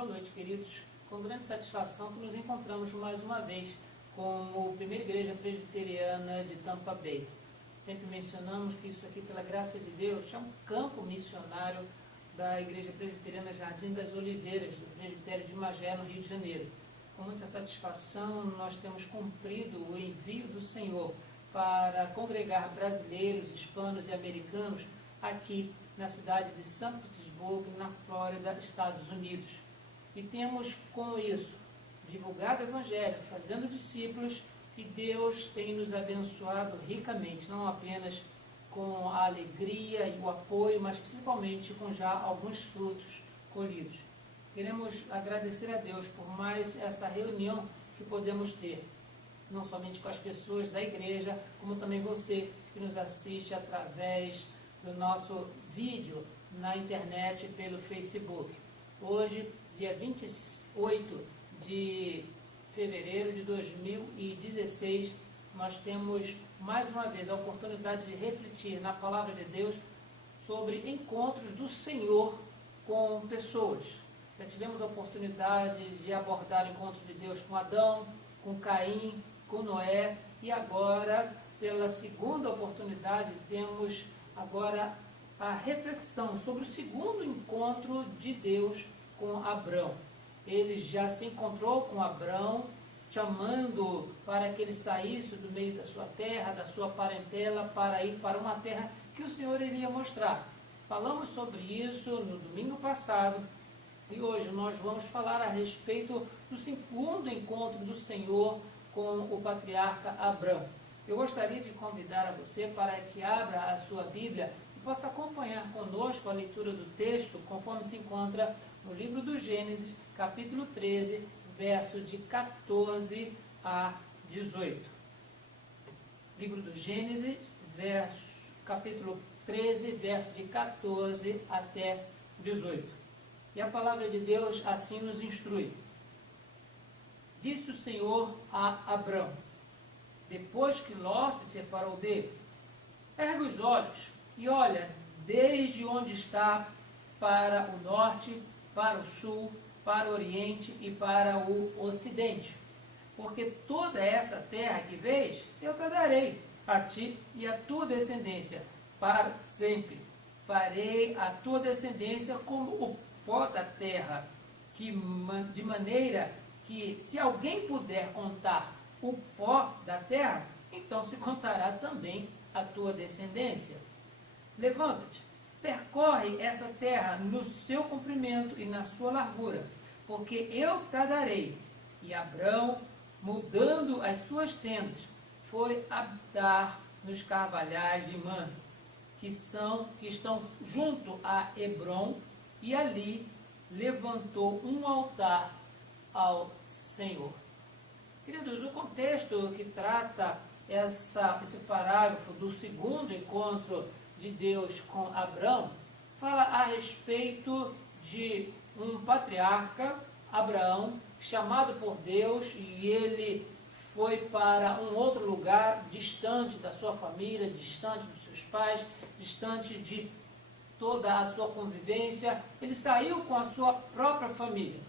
Boa noite, queridos. Com grande satisfação que nos encontramos mais uma vez como Primeira Igreja Presbiteriana de Tampa Bay. Sempre mencionamos que isso aqui, pela graça de Deus, é um campo missionário da Igreja Presbiteriana Jardim das Oliveiras, do Presbitério de Magé, no Rio de Janeiro. Com muita satisfação, nós temos cumprido o envio do Senhor para congregar brasileiros, hispanos e americanos aqui na cidade de São Petersburgo, na Flórida, Estados Unidos. E temos, com isso, divulgado o Evangelho, fazendo discípulos, e Deus tem nos abençoado ricamente, não apenas com a alegria e o apoio, mas principalmente com já alguns frutos colhidos. Queremos agradecer a Deus por mais essa reunião que podemos ter, não somente com as pessoas da igreja, como também você que nos assiste através do nosso vídeo na internet pelo Facebook. Hoje, dia 28 de fevereiro de 2016, nós temos mais uma vez a oportunidade de refletir na Palavra de Deus sobre encontros do Senhor com pessoas. Já tivemos a oportunidade de abordar o encontro de Deus com Adão, com Caim, com Noé, e agora, pela segunda oportunidade, temos agora a reflexão sobre o segundo encontro de Deus com Abrão. Ele já se encontrou com Abrão, chamando para que ele saísse do meio da sua terra, da sua parentela, para ir para uma terra que o Senhor iria mostrar. Falamos sobre isso no domingo passado, e hoje nós vamos falar a respeito do segundo encontro do Senhor com o patriarca Abrão. Eu gostaria de convidar a você para que abra a sua Bíblia e possa acompanhar conosco a leitura do texto, conforme se encontra no livro do Gênesis, capítulo 13, verso de 14 a 18. Livro do Gênesis, capítulo 13, verso de 14 até 18. E a palavra de Deus assim nos instrui. Disse o Senhor a Abrão, depois que Ló se separou dele: ergue os olhos e olha desde onde está para o norte, para o sul, para o oriente e para o ocidente. Porque toda essa terra que vês, eu te darei a ti e a tua descendência para sempre. Farei a tua descendência como o pó da terra, de maneira que, se alguém puder contar o pó da terra, então se contará também a tua descendência. Levanta-te, percorre essa terra no seu comprimento e na sua largura, porque eu te darei. E Abrão, mudando as suas tendas, foi habitar nos carvalhais de Mamre, que estão junto a Hebrom, e ali levantou um altar ao Senhor. Queridos, o contexto que trata esse parágrafo do segundo encontro de Deus com Abrão fala a respeito de um patriarca, Abraão, chamado por Deus, e ele foi para um outro lugar, distante da sua família, distante dos seus pais, distante de toda a sua convivência. Ele saiu com a sua própria família.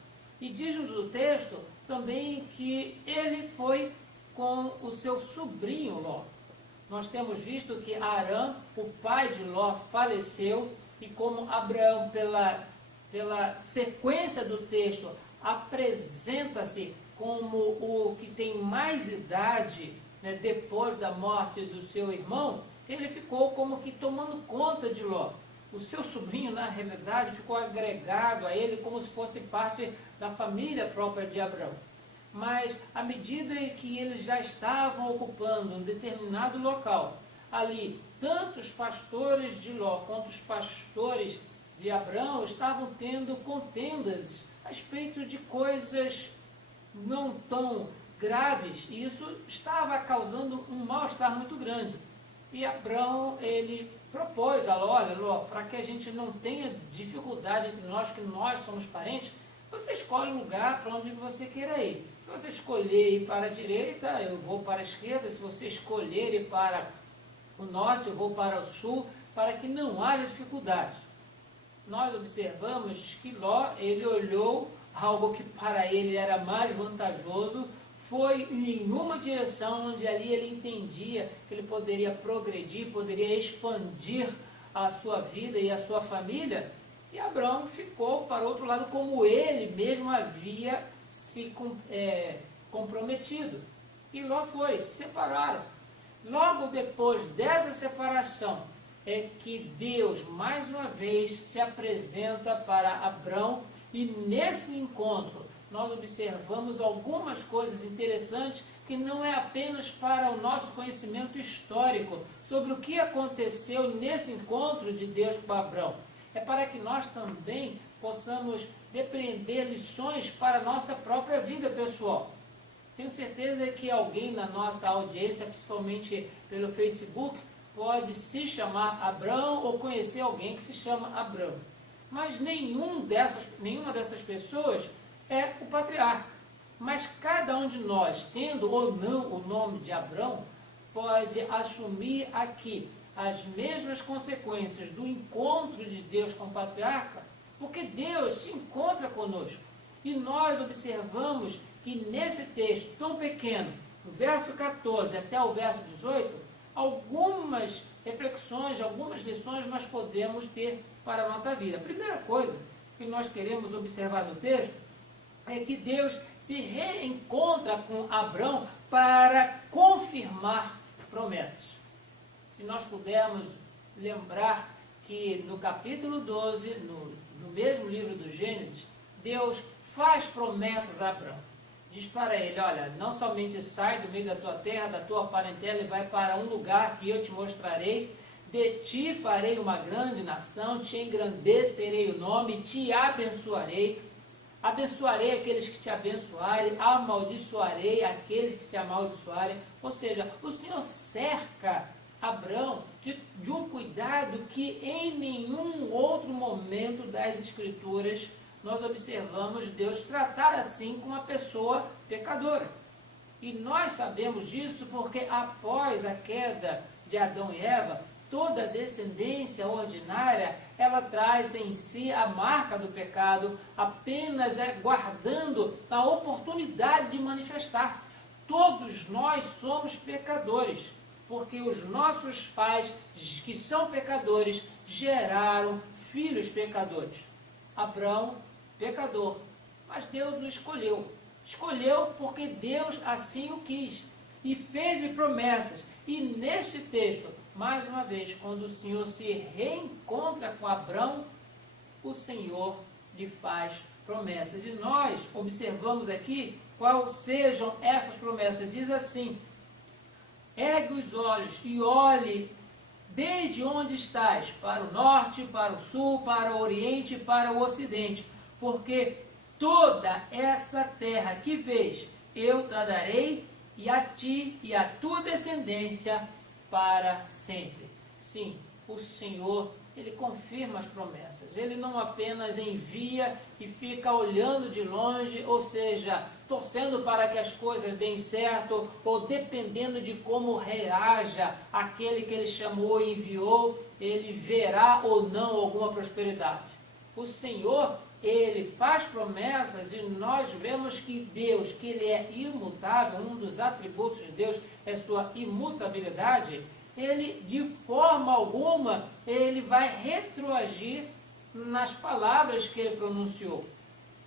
E diz-nos o texto também que ele foi com o seu sobrinho Ló. Nós temos visto que Arã, o pai de Ló, faleceu, e como Abraão, pela sequência do texto, apresenta-se como o que tem mais idade, né, depois da morte do seu irmão, ele ficou como que tomando conta de Ló. O seu sobrinho, na realidade, ficou agregado a ele como se fosse parte da família própria de Abrão. Mas, à medida que eles já estavam ocupando um determinado local, ali, tanto os pastores de Ló quanto os pastores de Abrão estavam tendo contendas a respeito de coisas não tão graves, e isso estava causando um mal-estar muito grande. E Abrão, ele propôs a Ló: olha, Ló, para que a gente não tenha dificuldade entre nós, que nós somos parentes, você escolhe um lugar para onde você queira ir. Se você escolher ir para a direita, eu vou para a esquerda. Se você escolher ir para o norte, eu vou para o sul, para que não haja dificuldade. Nós observamos que Ló, ele olhou algo que para ele era mais vantajoso, foi em nenhuma direção onde ali ele entendia que ele poderia progredir, poderia expandir a sua vida e a sua família. E Abraão ficou para outro lado, como ele mesmo havia se comprometido. E Ló foi, se separaram. Logo depois dessa separação, é que Deus, mais uma vez, se apresenta para Abrão, e nesse encontro nós observamos algumas coisas interessantes que não é apenas para o nosso conhecimento histórico sobre o que aconteceu nesse encontro de Deus com Abrão. É para que nós também possamos depreender lições para a nossa própria vida pessoal. Tenho certeza que alguém na nossa audiência, principalmente pelo Facebook, pode se chamar Abrão ou conhecer alguém que se chama Abrão. Mas nenhuma dessas pessoas é o patriarca. Mas cada um de nós, tendo ou não o nome de Abrão, pode assumir aqui as mesmas consequências do encontro de Deus com o patriarca, porque Deus se encontra conosco. E nós observamos que nesse texto tão pequeno, do verso 14 até o verso 18, algumas reflexões, algumas lições nós podemos ter para a nossa vida. A primeira coisa que nós queremos observar no texto é que Deus se reencontra com Abrão para confirmar promessas. Se nós pudermos lembrar que no capítulo 12, no mesmo livro do Gênesis, Deus faz promessas a Abrão. Diz para ele, olha, não somente sai do meio da tua terra, da tua parentela e vai para um lugar que eu te mostrarei, de ti farei uma grande nação, te engrandecerei o nome, te abençoarei, abençoarei aqueles que te abençoarem, amaldiçoarei aqueles que te amaldiçoarem. Ou seja, o Senhor cerca Abrão de um cuidado que em nenhum outro momento das Escrituras nós observamos Deus tratar assim com uma pessoa pecadora. E nós sabemos disso porque após a queda de Adão e Eva, toda descendência ordinária, ela traz em si a marca do pecado, apenas guardando a oportunidade de manifestar-se. Todos nós somos pecadores, porque os nossos pais, que são pecadores, geraram filhos pecadores. Abrão, pecador, mas Deus o escolheu. Escolheu porque Deus assim o quis e fez-lhe promessas. E neste texto, mais uma vez, quando o Senhor se reencontra com Abrão, o Senhor lhe faz promessas. E nós observamos aqui quais sejam essas promessas. Diz assim: ergue os olhos e olhe desde onde estás, para o norte, para o sul, para o oriente e para o ocidente, porque toda essa terra que vês, eu te darei, e a ti e a tua descendência para sempre. Sim, o Senhor, Ele confirma as promessas. Ele não apenas envia e fica olhando de longe, ou seja, torcendo para que as coisas deem certo, ou dependendo de como reaja aquele que Ele chamou e enviou, Ele verá ou não alguma prosperidade. O Senhor, Ele faz promessas e nós vemos que Deus, que Ele é imutável, um dos atributos de Deus é sua imutabilidade. Ele, de forma alguma, Ele vai retroagir nas palavras que Ele pronunciou.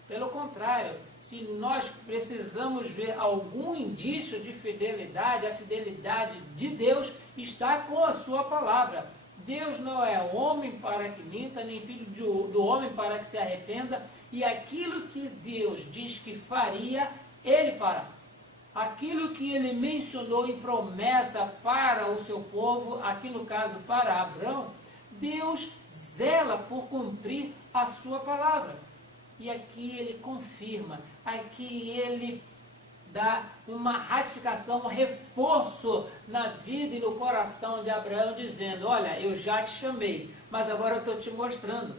Pelo contrário, se nós precisamos ver algum indício de fidelidade, a fidelidade de Deus está com a sua palavra. Deus não é homem para que minta, nem filho do homem para que se arrependa, e aquilo que Deus diz que faria, Ele fará. Aquilo que Ele mencionou em promessa para o seu povo, aqui no caso para Abrão, Deus zela por cumprir a sua palavra. E aqui Ele confirma, aqui Ele dá uma ratificação, um reforço na vida e no coração de Abraão, dizendo, olha, eu já te chamei, mas agora eu estou te mostrando.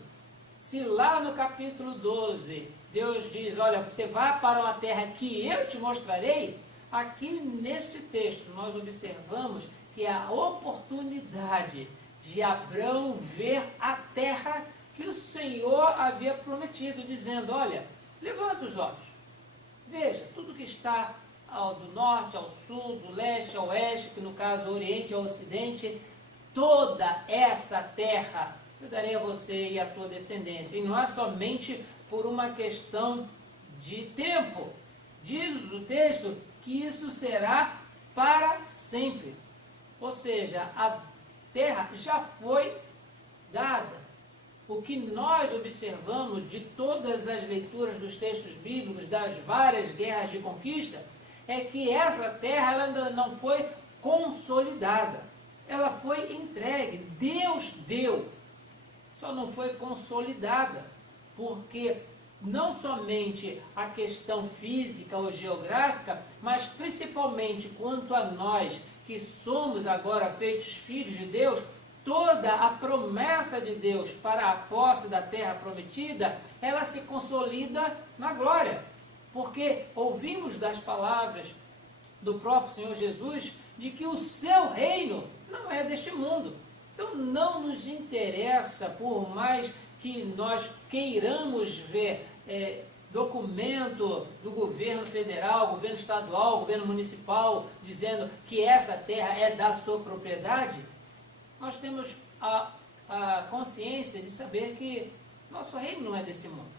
Se lá no capítulo 12, Deus diz, olha, você vai para uma terra que eu te mostrarei, aqui neste texto nós observamos que a oportunidade de Abraão ver a terra que o Senhor havia prometido, dizendo, olha, Levanta os olhos. Veja, tudo que está do norte ao sul, do leste ao oeste, que no caso oriente ao ocidente, toda essa terra eu darei a você e a tua descendência. E não é somente por uma questão de tempo. Diz o texto que isso será para sempre. Ou seja, a terra já foi dada. O que nós observamos de todas as leituras dos textos bíblicos, das várias guerras de conquista, é que essa terra ela ainda não foi consolidada. Ela foi entregue. Deus deu. Só não foi consolidada. Porque não somente a questão física ou geográfica, mas principalmente quanto a nós, que somos agora feitos filhos de Deus, toda a promessa de Deus para a posse da terra prometida, ela se consolida na glória. Porque ouvimos das palavras do próprio Senhor Jesus de que o seu reino não é deste mundo. Então não nos interessa, por mais que nós queiramos ver documento do governo federal, governo estadual, governo municipal, dizendo que essa terra é da sua propriedade, nós temos a consciência de saber que nosso reino não é desse mundo.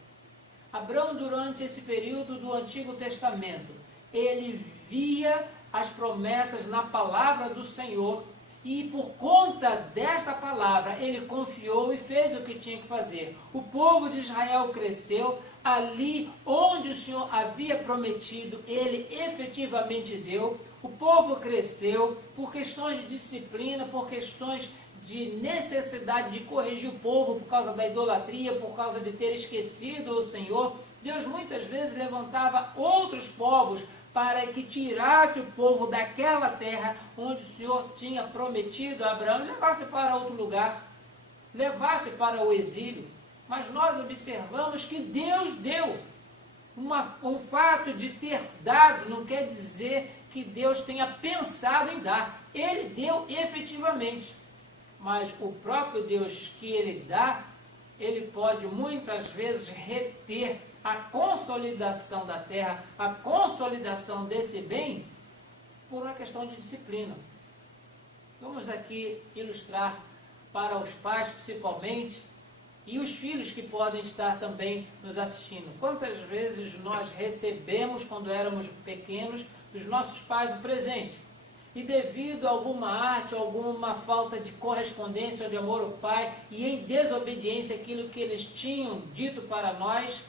Abraão, durante esse período do Antigo Testamento, ele via as promessas na palavra do Senhor e por conta desta palavra ele confiou e fez o que tinha que fazer. O povo de Israel cresceu, ali onde o Senhor havia prometido, ele efetivamente deu. O povo cresceu por questões de disciplina, por questões de necessidade de corrigir o povo por causa da idolatria, por causa de ter esquecido o Senhor. Deus muitas vezes levantava outros povos para que tirasse o povo daquela terra onde o Senhor tinha prometido a Abraão e levasse para outro lugar, levasse para o exílio. Mas nós observamos que Deus deu. Um fato de ter dado não quer dizer que Deus tenha pensado em dar. Ele deu efetivamente. Mas o próprio Deus que ele dá, ele pode muitas vezes reter a consolidação da terra, a consolidação desse bem, por uma questão de disciplina. Vamos aqui ilustrar para os pais principalmente, e os filhos que podem estar também nos assistindo. Quantas vezes nós recebemos, quando éramos pequenos, dos nossos pais o presente? E devido a alguma arte, alguma falta de correspondência ou de amor ao pai, e em desobediência àquilo que eles tinham dito para nós,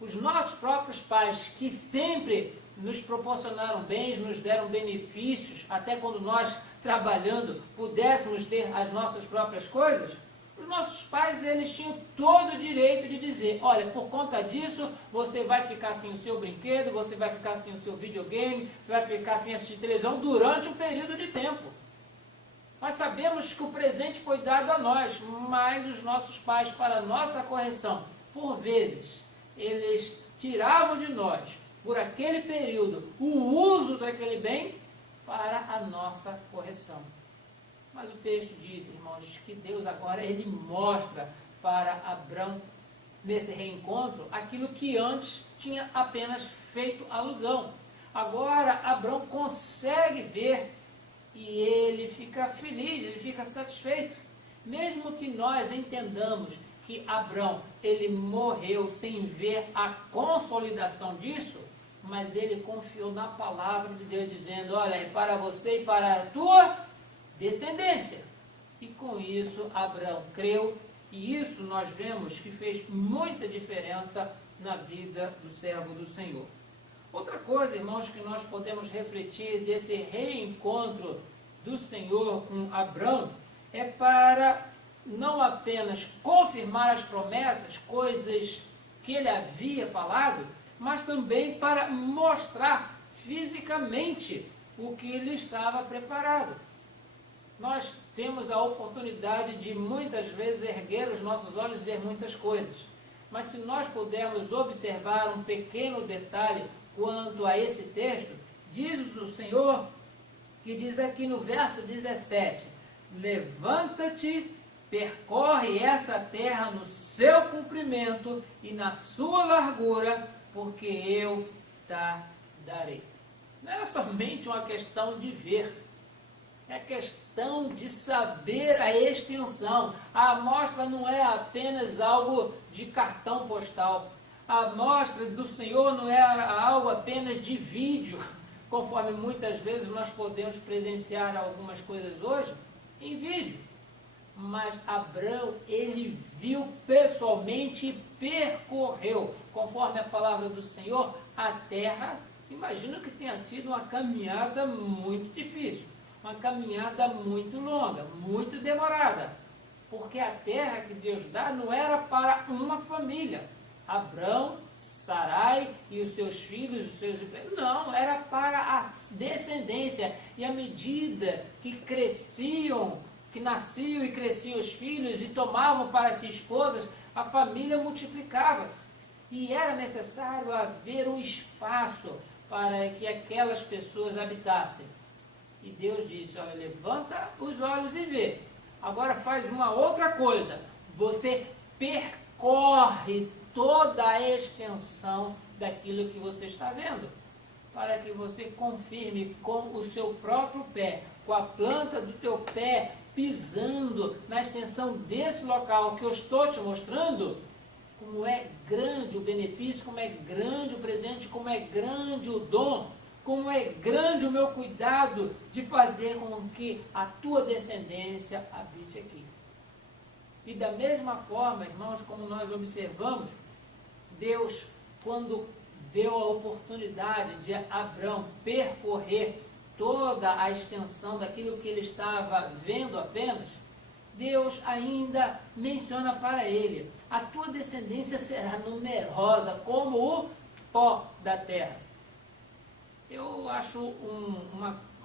os nossos próprios pais, que sempre nos proporcionaram bens, nos deram benefícios, até quando nós, trabalhando, pudéssemos ter as nossas próprias coisas, os nossos pais, eles tinham todo o direito de dizer, olha, por conta disso, você vai ficar sem o seu brinquedo, você vai ficar sem o seu videogame, você vai ficar sem assistir televisão durante um período de tempo. Nós sabemos que o presente foi dado a nós, mas os nossos pais, para nossa correção, por vezes, eles tiravam de nós, por aquele período, o uso daquele bem para a nossa correção. Mas o texto diz, irmãos, que Deus agora ele mostra para Abraão, nesse reencontro, aquilo que antes tinha apenas feito alusão. Agora Abraão consegue ver e ele fica feliz, ele fica satisfeito. Mesmo que nós entendamos que Abraão ele morreu sem ver a consolidação disso, mas ele confiou na palavra de Deus, dizendo, olha, é para você e para a tua descendência. E com isso Abraão creu, e isso nós vemos que fez muita diferença na vida do servo do Senhor. Outra coisa, irmãos, que nós podemos refletir desse reencontro do Senhor com Abraão, é para não apenas confirmar as promessas, coisas que ele havia falado, mas também para mostrar fisicamente o que ele estava preparado. Nós temos a oportunidade de muitas vezes erguer os nossos olhos e ver muitas coisas. Mas se nós pudermos observar um pequeno detalhe quanto a esse texto, diz o Senhor, que diz aqui no verso 17, levanta-te, percorre essa terra no seu comprimento e na sua largura, porque eu te darei. Não era somente uma questão de ver, é questão de saber a extensão. A amostra não é apenas algo de cartão postal. A amostra do Senhor não é algo apenas de vídeo, conforme muitas vezes nós podemos presenciar algumas coisas hoje em vídeo. Mas Abraão, ele viu pessoalmente e percorreu, conforme a palavra do Senhor, a terra. Imagino que tenha sido uma caminhada muito difícil, uma caminhada muito longa, muito demorada, porque a terra que Deus dá não era para uma família, Abraão, Sarai e os seus filhos, os seus empregos, não, era para a descendência, e à medida que cresciam, que nasciam e cresciam os filhos e tomavam para si esposas, a família multiplicava-se, e era necessário haver um espaço para que aquelas pessoas habitassem. E Deus disse, olha, levanta os olhos e vê. Agora faz uma outra coisa. Você percorre toda a extensão daquilo que você está vendo, para que você confirme com o seu próprio pé, com a planta do teu pé, pisando na extensão desse local que eu estou te mostrando, como é grande o benefício, como é grande o presente, como é grande o dom, como é grande o meu cuidado de fazer com que a tua descendência habite aqui. E da mesma forma, irmãos, como nós observamos, Deus, quando deu a oportunidade de Abraão percorrer toda a extensão daquilo que ele estava vendo apenas, Deus ainda menciona para ele, a tua descendência será numerosa como o pó da terra. Eu acho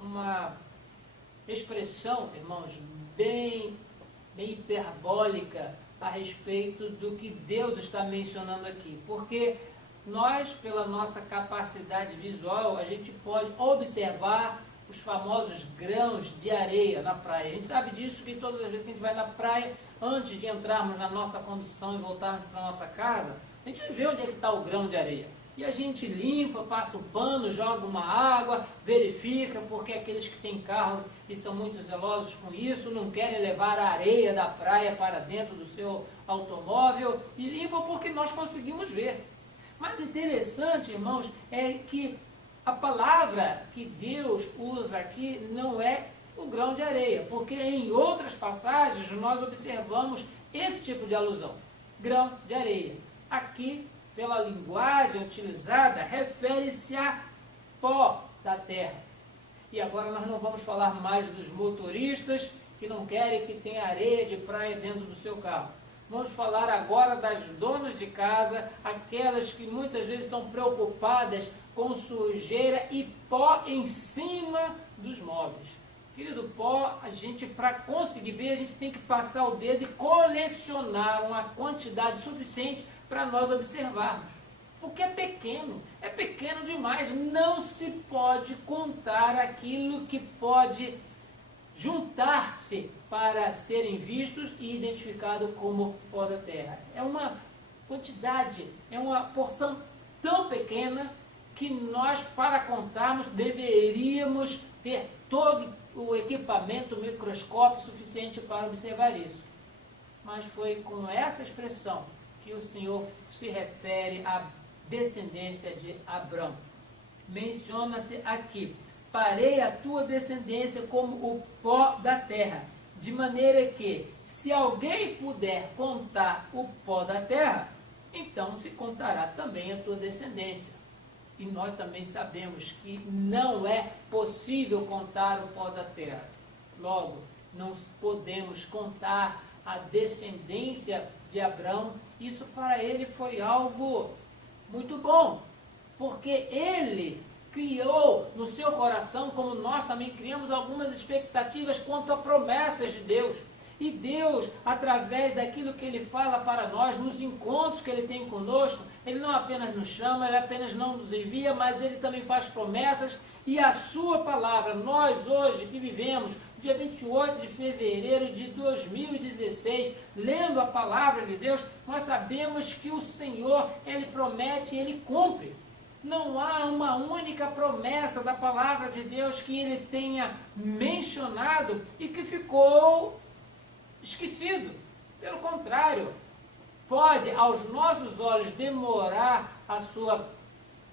uma expressão, irmãos, bem hiperbólica a respeito do que Deus está mencionando aqui, porque nós, pela nossa capacidade visual, a gente pode observar os famosos grãos de areia na praia. A gente sabe disso, que todas as vezes que a gente vai na praia, antes de entrarmos na nossa condução e voltarmos para a nossa casa, a gente vê onde é que está o grão de areia. E a gente limpa, passa o pano, joga uma água, verifica, porque aqueles que têm carro e são muito zelosos com isso, não querem levar a areia da praia para dentro do seu automóvel, e limpam porque nós conseguimos ver. Mas interessante, irmãos, é que a palavra que Deus usa aqui não é o grão de areia, porque em outras passagens nós observamos esse tipo de alusão, grão de areia. Aqui, pela linguagem utilizada, refere-se a pó da terra. E agora nós não vamos falar mais dos motoristas que não querem que tenha areia de praia dentro do seu carro. Vamos falar agora das donas de casa, aquelas que muitas vezes estão preocupadas com sujeira e pó em cima dos móveis. Querido, pó, a gente, para conseguir ver, a gente tem que passar o dedo e colecionar uma quantidade suficiente para nós observarmos. Porque é pequeno demais, não se pode contar aquilo que pode juntar-se para serem vistos e identificados como pó da terra. É uma quantidade, é uma porção tão pequena que nós, para contarmos, deveríamos ter todo o equipamento, o microscópio suficiente para observar isso. Mas foi com essa expressão que o Senhor se refere à descendência de Abrão. Menciona-se aqui, farei a tua descendência como o pó da terra, de maneira que, se alguém puder contar o pó da terra, então se contará também a tua descendência. E nós também sabemos que não é possível contar o pó da terra. Logo, não podemos contar a descendência de Abrão. Isso para ele foi algo muito bom, porque ele criou no seu coração, como nós também criamos, algumas expectativas quanto a promessas de Deus. E Deus, através daquilo que Ele fala para nós, nos encontros que Ele tem conosco, Ele não apenas nos chama, Ele apenas não nos envia, mas Ele também faz promessas. E a sua palavra, nós hoje que vivemos dia 28 de fevereiro de 2016, lendo a palavra de Deus, nós sabemos que o Senhor, Ele promete e Ele cumpre. Não há uma única promessa da palavra de Deus que Ele tenha mencionado e que ficou esquecido. Pelo contrário, pode aos nossos olhos demorar a sua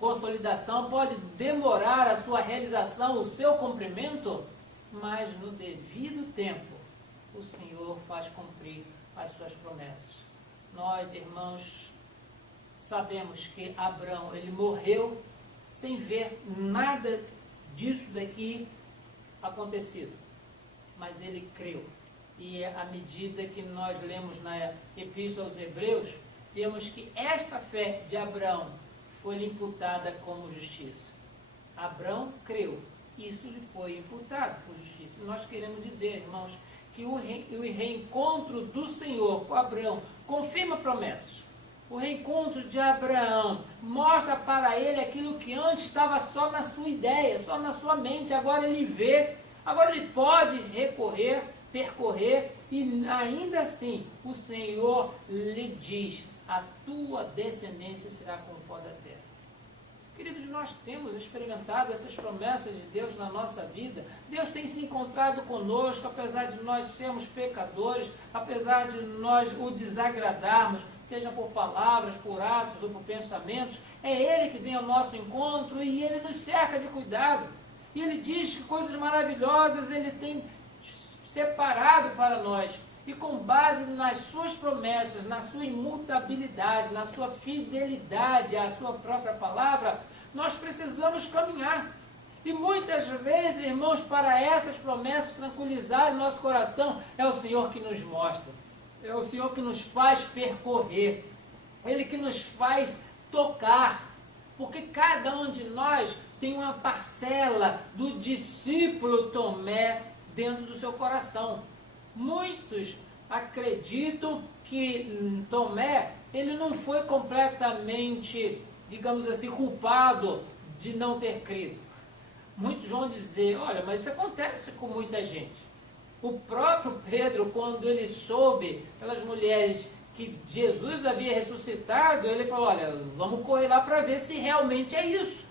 consolidação, pode demorar a sua realização, o seu cumprimento, mas no devido tempo o Senhor faz cumprir as suas promessas. Nós, irmãos, sabemos que Abraão, ele morreu sem ver nada disso daqui acontecido, mas ele creu. E à medida que nós lemos na Epístola aos Hebreus, vemos que esta fé de Abraão foi-lhe imputada como justiça. Abraão creu, isso lhe foi imputado por justiça. E nós queremos dizer, irmãos, que o reencontro do Senhor com Abraão confirma promessas. O reencontro de Abraão mostra para ele aquilo que antes estava só na sua ideia, só na sua mente. Agora ele vê, agora ele pode percorrer, e ainda assim o Senhor lhe diz: a tua descendência será como o pó da terra. Queridos, nós temos experimentado essas promessas de Deus na nossa vida. Deus tem se encontrado conosco, apesar de nós sermos pecadores, apesar de nós o desagradarmos, seja por palavras, por atos ou por pensamentos. É Ele que vem ao nosso encontro e Ele nos cerca de cuidado. E Ele diz que coisas maravilhosas Ele tem separado para nós. E com base nas suas promessas, na sua imutabilidade, na sua fidelidade à sua própria palavra, nós precisamos caminhar. E muitas vezes, irmãos, para essas promessas tranquilizarem nosso coração, é o Senhor que nos mostra. É o Senhor que nos faz percorrer. Ele que nos faz tocar. Porque cada um de nós tem uma parcela do discípulo Tomé dentro do seu coração. Muitos acreditam que Tomé, ele não foi completamente, digamos assim, culpado de não ter crido. Muitos vão dizer: olha, mas isso acontece com muita gente. O próprio Pedro, quando ele soube pelas mulheres que Jesus havia ressuscitado, ele falou: olha, vamos correr lá para ver se realmente é isso.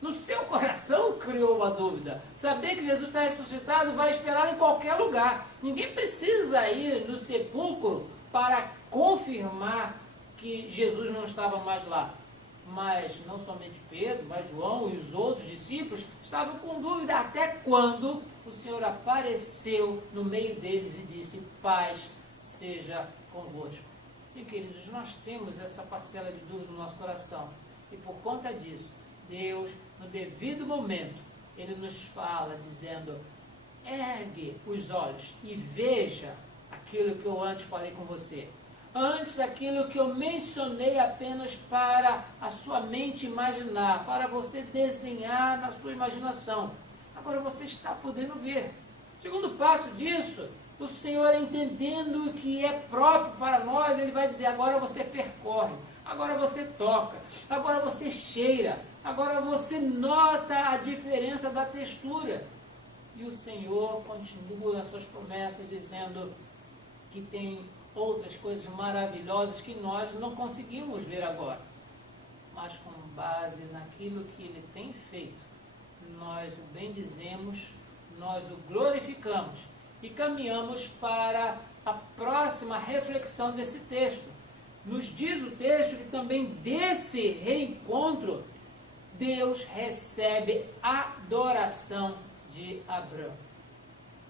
No seu coração criou uma dúvida. Saber que Jesus está ressuscitado vai esperar em qualquer lugar. Ninguém precisa ir no sepulcro para confirmar que Jesus não estava mais lá. Mas não somente Pedro, mas João e os outros discípulos estavam com dúvida até quando o Senhor apareceu no meio deles e disse: paz seja convosco. Sim, queridos, nós temos essa parcela de dúvida no nosso coração. E por conta disso, Deus, no devido momento, Ele nos fala dizendo: ergue os olhos e veja aquilo que eu antes falei com você. Antes, aquilo que eu mencionei apenas para a sua mente imaginar, para você desenhar na sua imaginação. Agora você está podendo ver. O segundo passo disso, o Senhor, entendendo que é próprio para nós, Ele vai dizer: agora você percorre, agora você toca, agora você cheira, agora você nota a diferença da textura. E o Senhor continua nas suas promessas, dizendo que tem outras coisas maravilhosas que nós não conseguimos ver agora. Mas com base naquilo que Ele tem feito, nós o bendizemos, nós o glorificamos e caminhamos para a próxima reflexão desse texto. Nos diz o texto que também desse reencontro, Deus recebe a adoração de Abraão.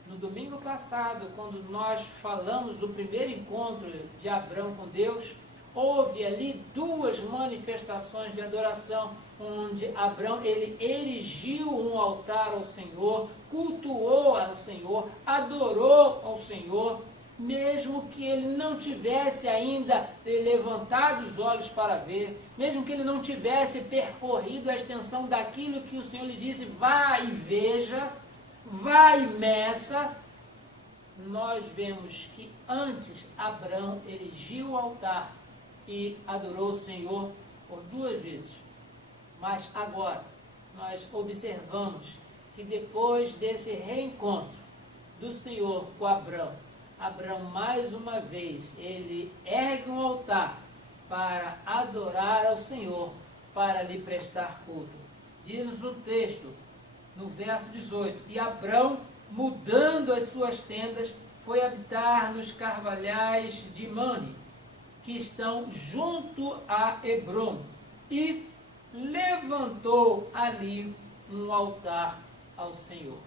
No domingo passado, quando nós falamos do primeiro encontro de Abraão com Deus, houve ali duas manifestações de adoração, onde Abraão, ele erigiu um altar ao Senhor, cultuou ao Senhor, adorou ao Senhor, mesmo que ele não tivesse ainda levantado os olhos para ver, mesmo que ele não tivesse percorrido a extensão daquilo que o Senhor lhe disse: vá e veja, vá e meça. Nós vemos que antes Abraão erigiu o altar e adorou o Senhor por duas vezes. Mas agora nós observamos que depois desse reencontro, do Senhor com Abrão. Abrão, mais uma vez, ele ergue um altar para adorar ao Senhor, para lhe prestar culto. Diz o texto, no verso 18, e Abrão, mudando as suas tendas, foi habitar nos carvalhais de Mamre, que estão junto a Hebrom, e levantou ali um altar ao Senhor.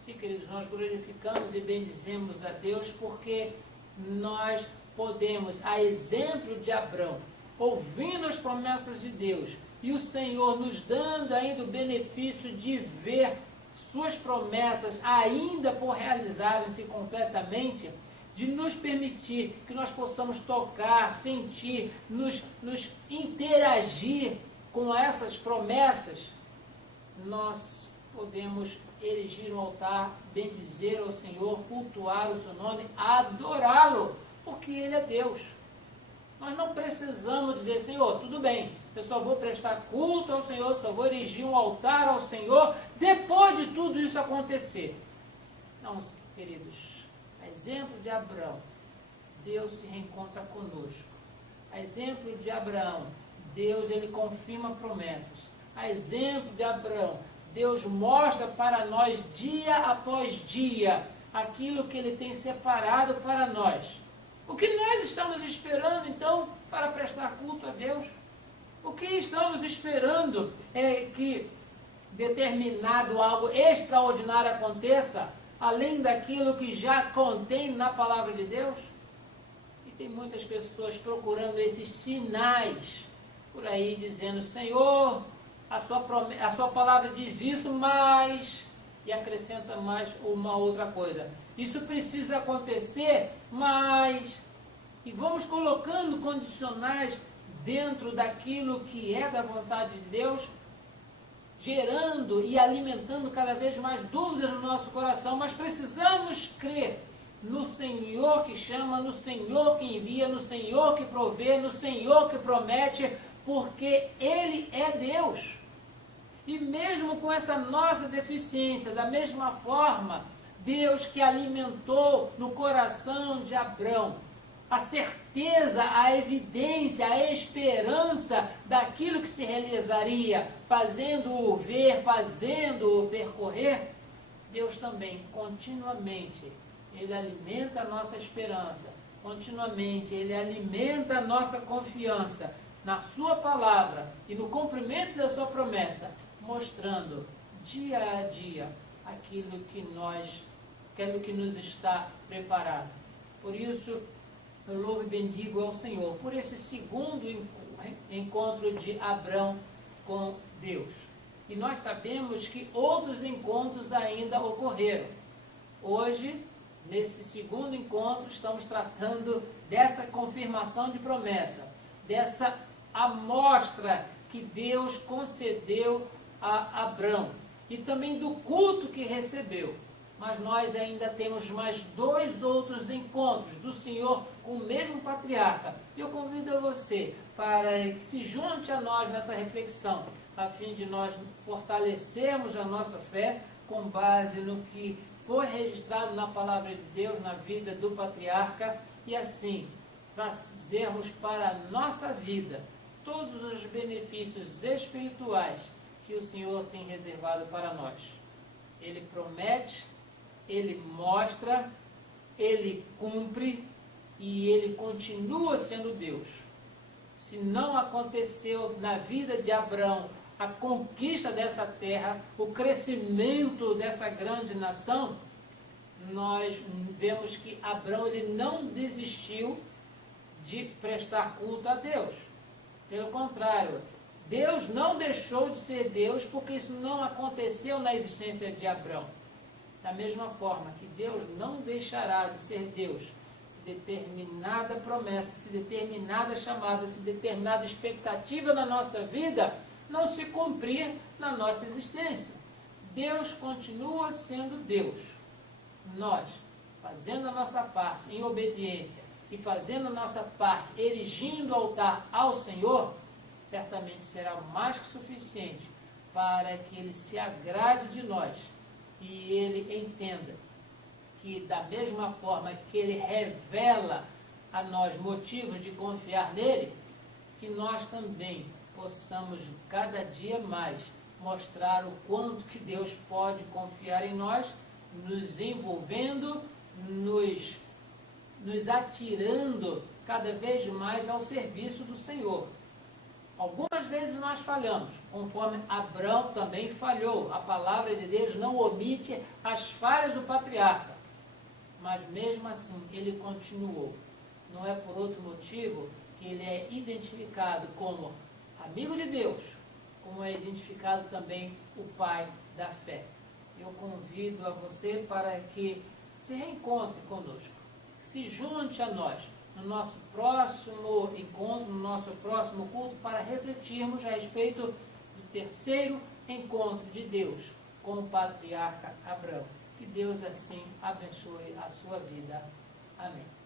Sim, queridos, nós glorificamos e bendizemos a Deus porque nós podemos, a exemplo de Abrão, ouvindo as promessas de Deus e o Senhor nos dando ainda o benefício de ver suas promessas ainda por realizarem-se completamente, de nos permitir que nós possamos tocar, sentir, nos interagir com essas promessas, nós podemos erigir um altar, bendizer ao Senhor, cultuar o seu nome, adorá-lo, porque Ele é Deus. Nós não precisamos dizer, Senhor, tudo bem, eu só vou prestar culto ao Senhor, só vou erigir um altar ao Senhor, depois de tudo isso acontecer. Não, queridos, a exemplo de Abraão, Deus se reencontra conosco. A exemplo de Abraão, Deus, ele confirma promessas. A exemplo de Abraão, Deus mostra para nós, dia após dia, aquilo que Ele tem separado para nós. O que nós estamos esperando, então, para prestar culto a Deus? O que estamos esperando é que determinado algo extraordinário aconteça, além daquilo que já contém na palavra de Deus? E tem muitas pessoas procurando esses sinais por aí, dizendo, Senhor, a sua palavra diz isso, mas, e acrescenta mais uma outra coisa, isso precisa acontecer, mas, e vamos colocando condicionais dentro daquilo que é da vontade de Deus, gerando e alimentando cada vez mais dúvidas no nosso coração, mas precisamos crer no Senhor que chama, no Senhor que envia, no Senhor que provê, no Senhor que promete, porque Ele é Deus. E mesmo com essa nossa deficiência, da mesma forma, Deus que alimentou no coração de Abrão a certeza, a evidência, a esperança daquilo que se realizaria, fazendo-o ver, fazendo-o percorrer, Deus também, continuamente, Ele alimenta a nossa esperança, continuamente, Ele alimenta a nossa confiança na sua palavra e no cumprimento da sua promessa, mostrando dia a dia aquilo que nos está preparado. Por isso, eu louvo e bendigo ao Senhor por esse segundo encontro de Abrão com Deus. E nós sabemos que outros encontros ainda ocorreram. Hoje, nesse segundo encontro, estamos tratando dessa confirmação de promessa, dessa amostra que Deus concedeu a Abrão e também do culto que recebeu. Mas nós ainda temos mais 2 outros encontros do Senhor com o mesmo patriarca. Eu convido a você para que se junte a nós nessa reflexão, a fim de nós fortalecermos a nossa fé com base no que foi registrado na palavra de Deus, na vida do patriarca, e assim trazermos para a nossa vida todos os benefícios espirituais que o Senhor tem reservado para nós. Ele promete, Ele mostra, Ele cumpre e Ele continua sendo Deus. Se não aconteceu na vida de Abrão a conquista dessa terra, o crescimento dessa grande nação, nós vemos que Abrão ele não desistiu de prestar culto a Deus. Pelo contrário, Deus não deixou de ser Deus porque isso não aconteceu na existência de Abrão. Da mesma forma que Deus não deixará de ser Deus se determinada promessa, se determinada chamada, se determinada expectativa na nossa vida não se cumprir na nossa existência. Deus continua sendo Deus. Nós, fazendo a nossa parte em obediência e fazendo a nossa parte erigindo o altar ao Senhor, certamente será mais que suficiente para que Ele se agrade de nós e Ele entenda que da mesma forma que ele revela a nós motivos de confiar nele, que nós também possamos cada dia mais mostrar o quanto que Deus pode confiar em nós, nos envolvendo, nos atirando cada vez mais ao serviço do Senhor. Algumas vezes nós falhamos, conforme Abraão também falhou. A palavra de Deus não omite as falhas do patriarca, mas mesmo assim ele continuou. Não é por outro motivo que ele é identificado como amigo de Deus, como é identificado também o pai da fé. Eu convido a você para que se reencontre conosco, se junte a nós no nosso próximo encontro, no nosso próximo culto, para refletirmos a respeito do terceiro encontro de Deus com o patriarca Abraão. Que Deus assim abençoe a sua vida. Amém.